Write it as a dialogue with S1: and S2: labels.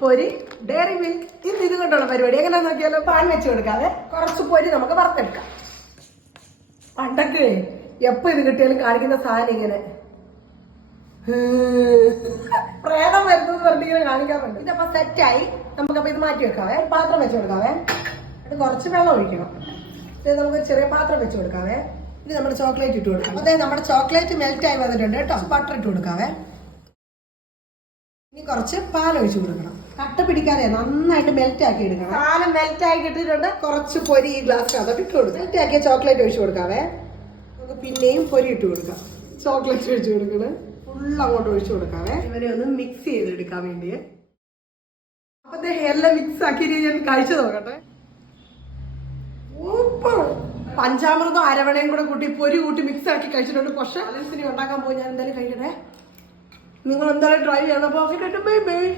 S1: പൊരി diary milk ഇന്ന് ഇത് കൊണ്ടുള്ള പരിപാടി. എങ്ങനെ നോക്കിയാലോ പാൻ വെച്ച് കൊടുക്കാതെ കുറച്ച് പൊരി നമുക്ക് വറുത്തെടുക്കാം. പണ്ടൊക്കെ എപ്പോ ഇത് കിട്ടിയാലും കാണിക്കുന്ന സാധനം ഇങ്ങനെ. പ്രേതം വരുന്നത് പറഞ്ഞിങ്ങനെ കാണിക്കാൻ പറ്റും ഇതപ്പോ സെറ്റായി നമുക്കപ്പോ ഇത് മാറ്റി വെക്കാവേ. പാത്രം വെച്ച് കൊടുക്കാവേ. എന്നിട്ട് കുറച്ച് വെള്ളം ഒഴിക്കണം. ഇത് നമുക്ക് ചെറിയ പാത്രം വെച്ച് കൊടുക്കാവേ. ഇനി നമ്മുടെ ചോക്ലേറ്റ് ഇട്ട് കൊടുക്കാം. അതെ നമ്മുടെ ചോക്ലേറ്റ് മെൽറ്റ് ആയി വന്നിട്ടുണ്ട് കേട്ടോ. ബട്ടർ ഇട്ട് കൊടുക്കാവേ. ഇനി കുറച്ച് പാൽ ഒഴിച്ച് കൊടുക്കണം. കട്ട പിടിക്കാതെ നന്നായിട്ട് മെൽറ്റ് ആക്കി എടുക്കണം. പാൽ മെൽറ്റ് ആക്കി ഇട്ടിട്ടുണ്ട് കുറച്ച് പൊരി ഈ ഗ്ലാസ് അതൊക്കെ ഇട്ട് കൊടുക്കാം. മെൽറ്റ് ആക്കിയ ചോക്ലേറ്റ് ഒഴിച്ച് കൊടുക്കാവേ. നമുക്ക് പിന്നെയും പൊരി ഇട്ട് കൊടുക്കാം. ചോക്ലേറ്റ് ഒഴിച്ച് കൊടുക്കണം. ഫുൾ അങ്ങോട്ട് ഒഴിച്ച് കൊടുക്കാവേ. ഇവരെ ഒന്ന് മിക്സ് ചെയ്തെടുക്കാൻ വേണ്ടി. അപ്പൊ എല്ലാം മിക്സ് ആക്കി ഞാൻ കഴിച്ചു നോക്കട്ടെ. സൂപ്പർ പഞ്ചാമൃതം അരവണയും കൂടെ കൂട്ടി പൊരി കൂട്ടി മിക്സ് ആക്കി കഴിച്ചിട്ടുണ്ട്. പക്ഷെ അലൻസിനി ഉണ്ടാക്കാൻ പോയി ഞാൻ എന്തായാലും കഴിക്കട്ടെ. നിങ്ങൾ എന്തായാലും ട്രൈ ചെയ്യണം. അപ്പൊ ഓക്കെ ബൈ ബൈ.